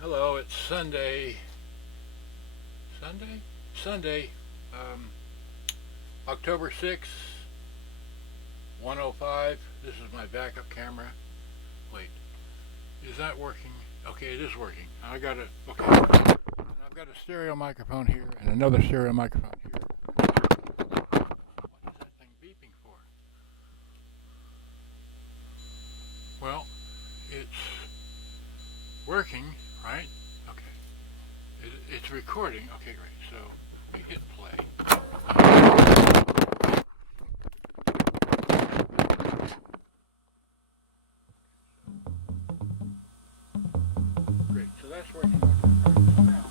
Hello, it's Sunday, Sunday, October 6th, 1:05. This is my backup camera. Wait, is that working? Okay, it is working. Okay. I've got a stereo microphone here and another stereo microphone here. What is that thing beeping for? Well, it's working, right? Okay. It's recording. Okay, great. So we hit play. Great. So that's working. Now,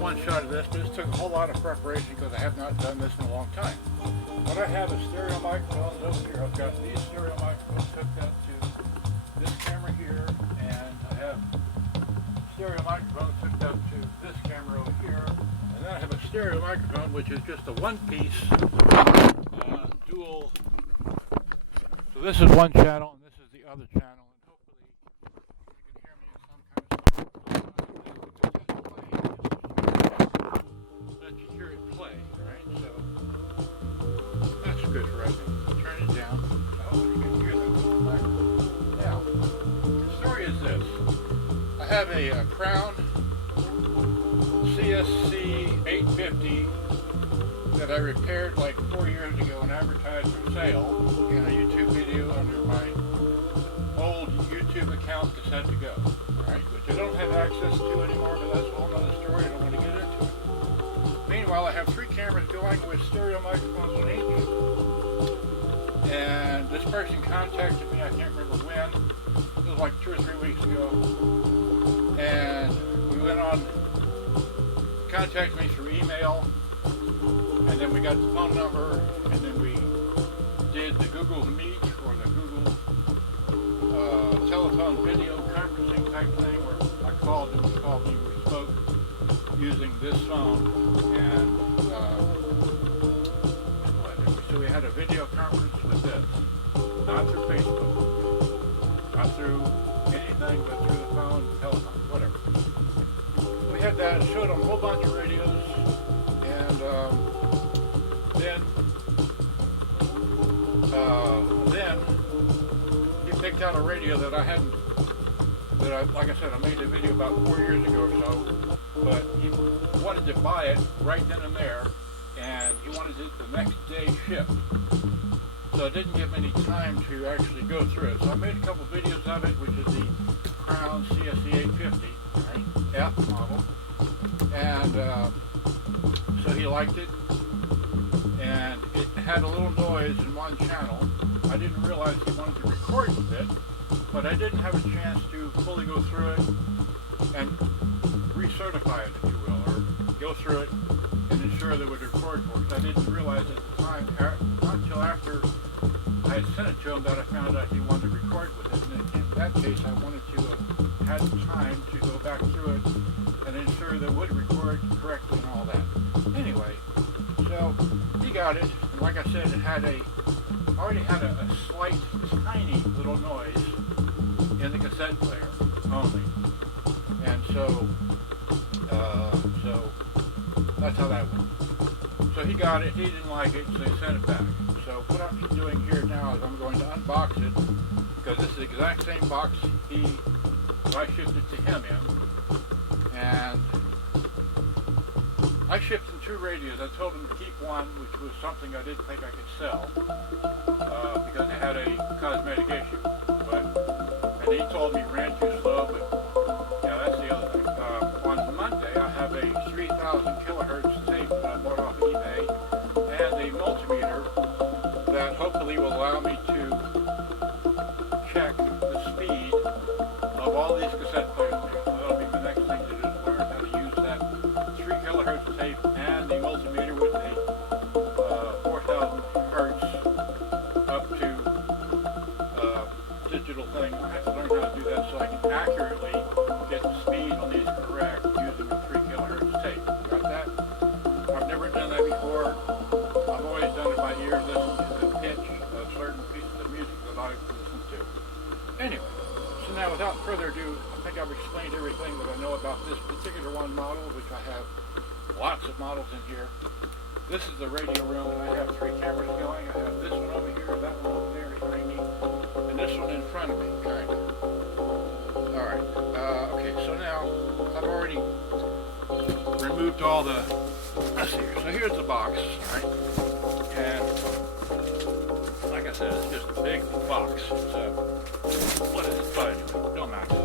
one shot of this, but this took a whole lot of preparation because I have not done this in a long time. What I have is stereo microphones over here. I've got these stereo microphones hooked up to this camera here, and I have stereo microphones hooked up to this camera over here, and then I have a stereo microphone which is just a one-piece dual. So this is one channel, and this is the other channel, and hopefully you can hear me in some kind of good for us. Turn it down. I hope you can hear that. Now, the story is this. I have a Crown CSC-850 that I repaired like 4 years ago and advertised for sale in a YouTube video under my old YouTube account Cassette to Go. Alright, which I don't have access to anymore, but that's a whole other story. I don't want to get into it. Meanwhile, I have 3 cameras going with stereo microphones on each. And this person contacted me, I can't remember when, it was like 2 or 3 weeks ago, and we went on, contacted me through email, and then we got the phone number, and then we did the Google Meet, or the Google telephone video conferencing type thing, where I called him, he called me, we spoke using this phone, and so we had a video conference with this, not through Facebook, not through anything but through the phone, telephone, whatever. We had that, showed him a whole bunch of radios, and then he picked out a radio that I hadn't, like I said, I made a video about 4 years ago or so, but he wanted to buy it right then and there, and he wanted it the next day shipped. So I didn't give him any time to actually go through it. So I made a couple videos of it, which is the Crown CSC-850, right, F model. And so he liked it, and it had a little noise in one channel. I didn't realize he wanted to record with it, but I didn't have a chance to fully go through it and recertify it, if you will, or go through it and ensure that it would record for it. I didn't realize at the time, not until after I had sent it to him, that I found out he wanted to record with it. And in that case, I wanted to have had time to go back through it and ensure that it would record correctly and all that. Anyway, so he got it, and like I said, it had already had a slight, tiny little noise in the cassette player. only. And so that's how that went. So he got it, he didn't like it, so he sent it back. So what I'm doing here now is I'm going to unbox it, because this is the exact same box I shipped it to him in. And I shipped him 2 radios. I told him to keep one, which was something I didn't think I could sell, because it had a cosmetic issue. And he told me it ran too slow, but yeah, that's the other thing. On Monday, I have a 3,000 kilohertz tape that I bought off eBay, and a multimeter that hopefully will allow me to check the speed of all these cassette players. So that'll be the next thing to do, is learn how to use that 3 kilohertz tape and the multimeter with a 4,000 hertz up to digital thing. I have to learn how to do that so I can accurately get the speed on these correct using a 3 kilohertz tape. Got that? I've never done that before. I've always done it by ear, listening to the pitch of certain pieces of music that I listen to. Anyway, so now without further ado, I think I've explained everything that I know about this particular one model, which I have lots of models in here. This is the radio room, and I have 3 cameras going. I have this one over here, that one over there behind me, and this one in front of me, kind of. Alright, okay, so now I've already removed all the, let's see here. So here's the box, right? And like I said, it's just a big box. It's a, what is it? But anyway, don't matter.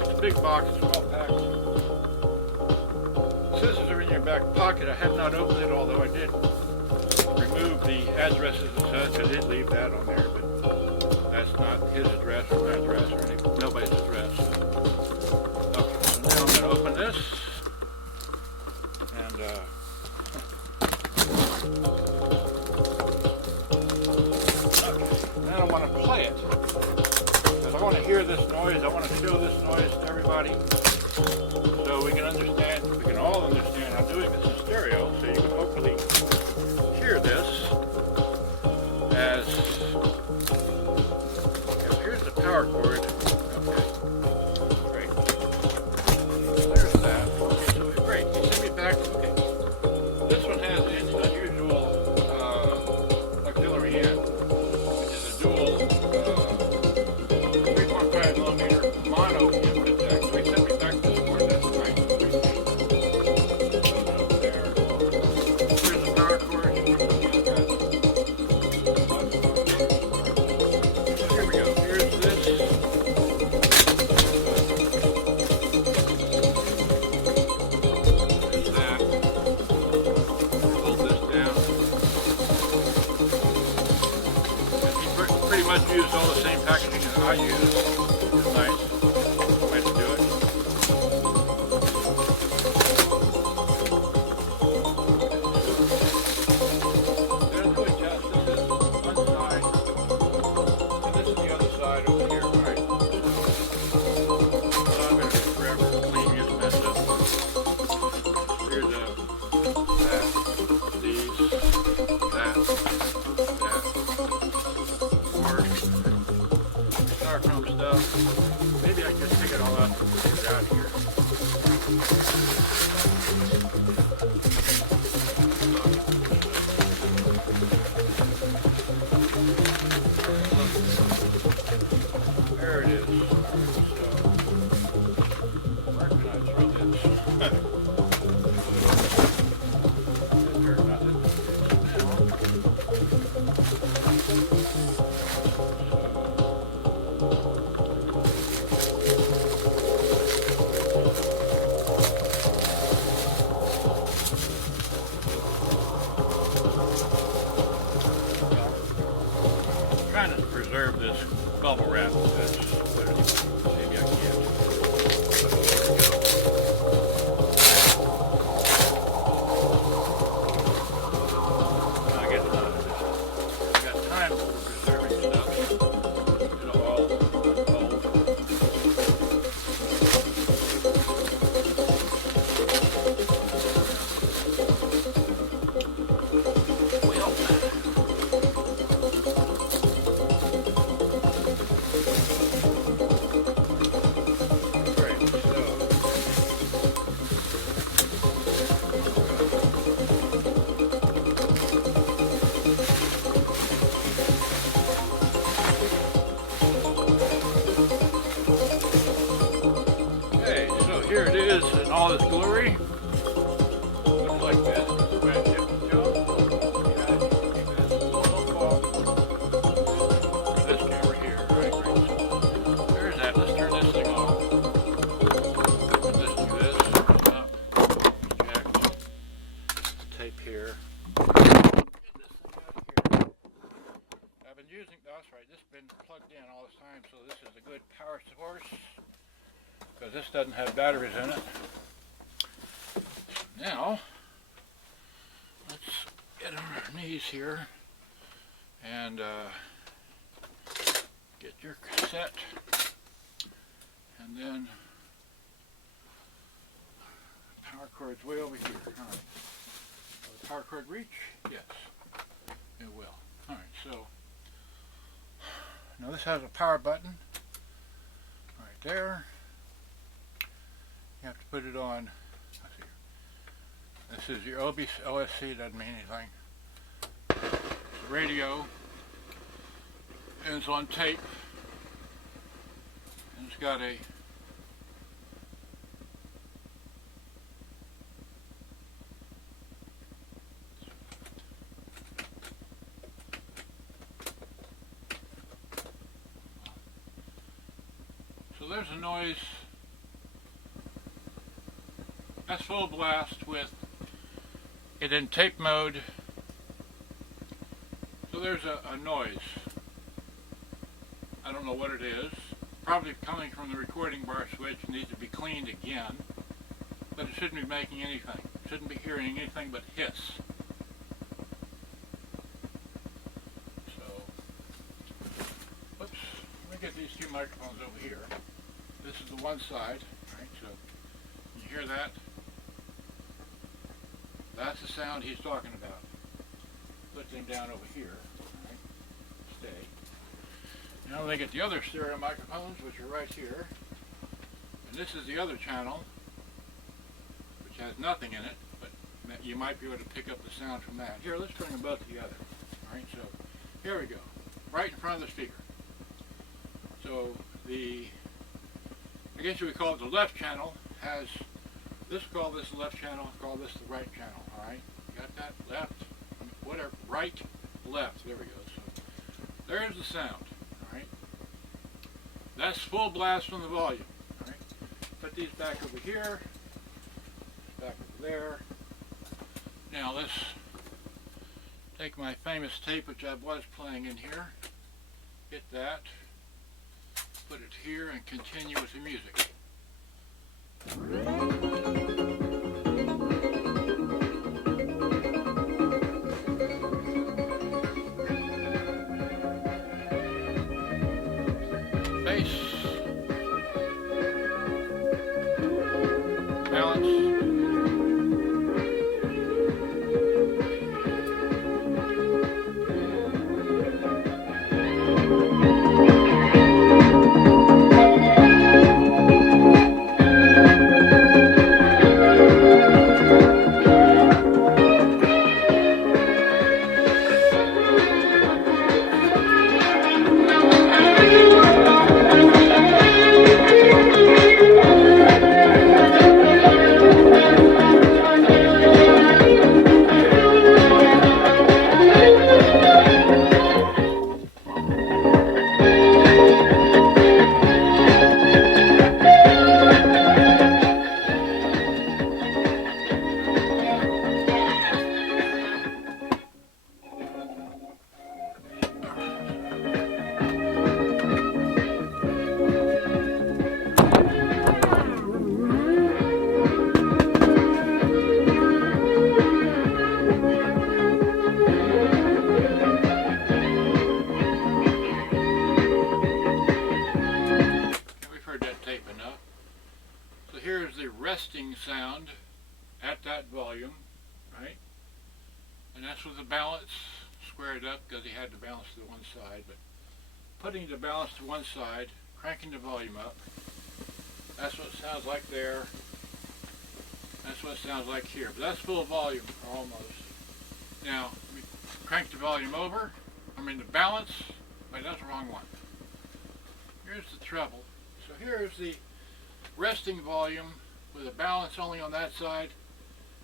It's a big box, it's well packed. Scissors are in your back pocket. I have not opened it, although I did remove the addresses and such. I did leave that on there, but that's not his address or my address or any, nobody's address. Okay, so now I'm going to open this, and okay, now I want to play it, because I want to hear this noise. I want to show this noise to everybody, so we can understand, we can all understand how doing this in stereo, so you can hopefully hear this as here's the power cord. Okay, great. There's that. Okay, so great. You send me back. Okay, this one has an unusual auxiliary in, which is a dual 3.5 millimeter mono input jack. So he sent me back this board. That's nice. Over there. Here's the power cord. So here we go. Here's this. There's that. Hold this down. And he pretty much used all the same packaging as I use, which is nice. Way to do it. There's really just this is one side, and this is the other side over here, right? So I'm going to take forever cleaning this mess up. Here's that, these, that, more styrofoam stuff. Maybe I can just pick it all up and get it out of here. There it is. So, where can I throw this? Didn't hurt nothing. Trying to preserve this bubble wrap. That's maybe I can. here it is in all its glory. Looks like this. Red tip jump. This camera here. Right, great. There's that. Let's turn this thing off. Let's do this. Stop. Eject. Tape here. Get this thing out of here. I've been using, that's right, this has been plugged in all this time, so this is a good power source because this doesn't have batteries in it. Now, let's get on our knees here and get your cassette, and then power cord's way over here. All right. Will the power cord reach? Yes, it will. All right, so now this has a power button right there. You have to put it on. Let's see. This is your LSC, doesn't mean anything. It's a radio, and it's on tape, and it's got a so there's a noise. That's full blast with it in tape mode. So there's a noise. I don't know what it is. Probably coming from the recording bar switch, needs to be cleaned again. But it shouldn't be making anything. Shouldn't be hearing anything but hiss. So, whoops. Let me get these two microphones over here. This is the one side, right? So you hear that? That's the sound he's talking about. Put them down over here. Right? Stay. Now they get the other stereo microphones, which are right here. And this is the other channel, which has nothing in it, but you might be able to pick up the sound from that. Here, let's bring them both together. All right, so here we go. Right in front of the speaker. So the, I guess you would call it the left channel, has this, call this the left channel, call this the right channel, all right? You got that? Left, whatever, right, left, there we go. So there's the sound, all right? That's full blast from the volume, all right? Put these back over here, back over there. Now let's take my famous tape, which I was playing in here, get that, put it here, and continue with the music. Bass, balance, resting sound at that volume, right? And that's with the balance squared up because he had to balance to one side, but putting the balance to one side, cranking the volume up, that's what it sounds like there. That's what it sounds like here, but that's full volume, or almost. Now, we crank the volume over, the balance, wait, that's the wrong one. Here's the treble. So here's the resting volume with a balance only on that side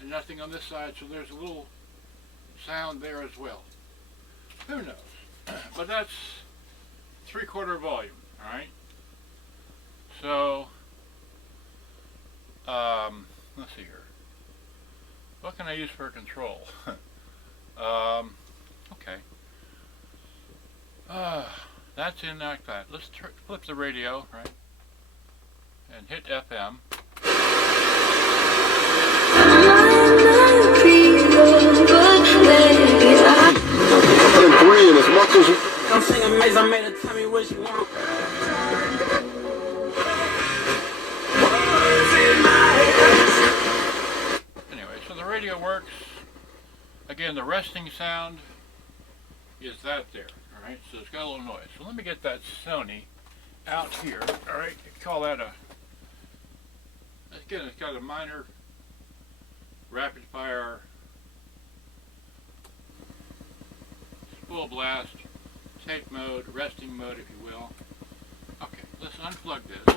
and nothing on this side, so there's a little sound there as well. Who knows? But that's 3/4 volume, alright? So, let's see here. What can I use for control? Okay. That's in like that. Let's flip the radio, right? And hit FM. Anyway, so the radio works. Again, the resting sound is that there. Alright, so it's got a little noise. So let me get that Sony out here. Alright, call that a, again, it's got a minor rapid fire full blast, tape mode, resting mode if you will. Okay, let's unplug this.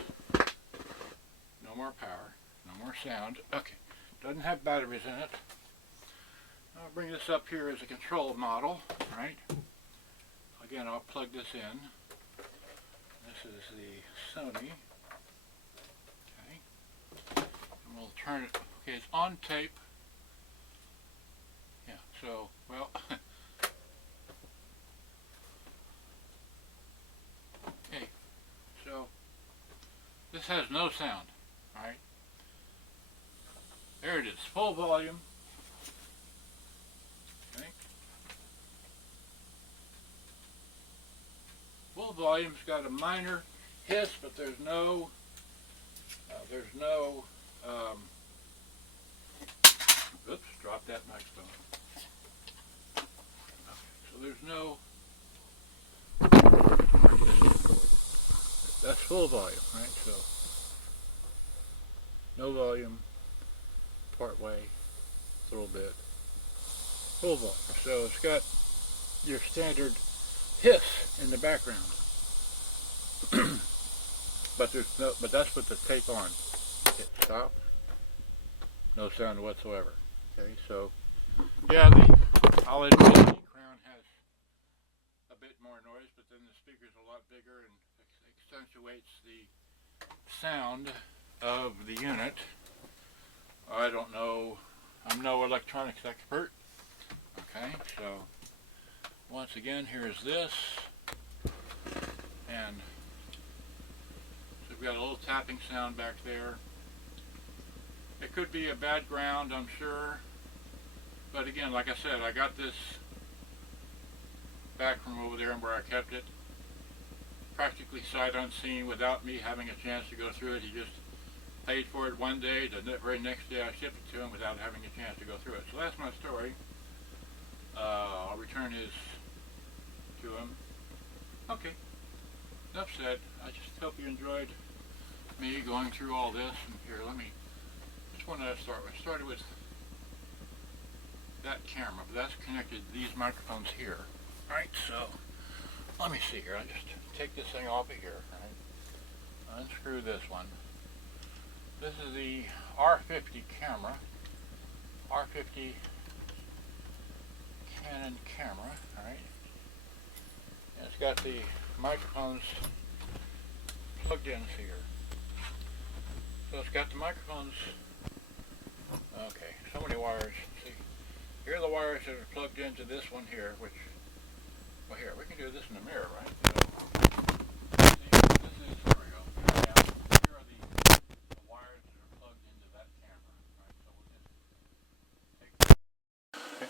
No more power, no more sound. Okay, doesn't have batteries in it. I'll bring this up here as a control model, right? Again, I'll plug this in. This is the Sony. Okay. And we'll turn it. Okay, it's on tape. Yeah, so, well. Okay, so this has no sound, alright? There it is, full volume. Okay. Full volume's got a minor hiss, but there's no, oops, dropped that microphone. Okay, so there's no, that's full volume, right? So, no volume, part way, a little bit, full volume. So it's got your standard hiss in the background. But there's no, but that's with the tape on. Hit stop. No sound whatsoever. Okay, so yeah, I'll admit the Crown has a bit more noise, but then the speaker's a lot bigger and accentuates the sound of the unit. I don't know, I'm no electronics expert. Okay, so once again, here's this, and so we've got a little tapping sound back there. It could be a bad ground, I'm sure, but again, like I said, I got this back from over there and where I kept it, practically sight unseen without me having a chance to go through it. He just paid for it one day, the very next day I shipped it to him without having a chance to go through it. So that's my story. I'll return his to him. Okay, enough said. I just hope you enjoyed me going through all this. And here, let me, which one did I start with? I started with that camera, but that's connected to these microphones here. Alright, so let me see here. I'll just take this thing off of here. Right? Unscrew this one. This is the R50 camera. R50 Canon camera. Alright. And it's got the microphones plugged in here. So it's got the microphones. Okay, so many wires. See, here are the wires that are plugged into this one here, which, well, here, we can do this in the mirror, right? So, see, this is, there we go. Yeah, here are the wires that are plugged into that camera, right? So we'll just take, okay.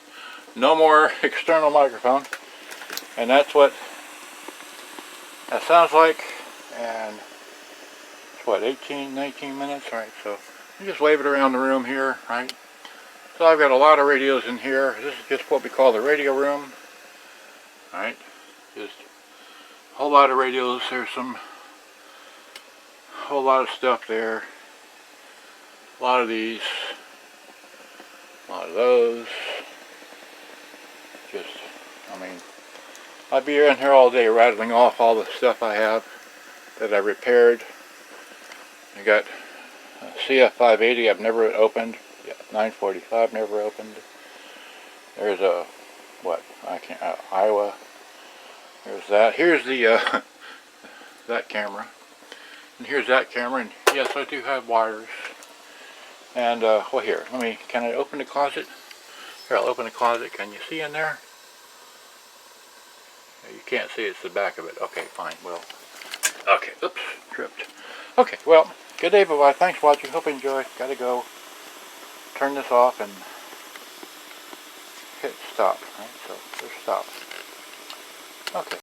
No more external microphone, and that's what that sounds like. And it's what, 18, 19 minutes, right? So you just wave it around the room here, right? So I've got a lot of radios in here. This is just what we call the radio room. Alright, just a whole lot of radios. There's a whole lot of stuff there. A lot of these, a lot of those. Just, I mean, I'd be in here all day rattling off all the stuff I have that I repaired. I got CF-580 I've never opened. Yeah, 945 never opened. There's a, what, I can't, Iowa. There's that. Here's the, that camera. And here's that camera, and yes, I do have wires. And, well, here, can I open the closet? Here, I'll open the closet. Can you see in there? You can't see, it's the back of it. Okay, fine, well, okay, oops, tripped. Okay, well, good day, bye-bye. Thanks for watching. Hope you enjoy. Gotta go turn this off and hit stop, right? So, there's stop. Okay.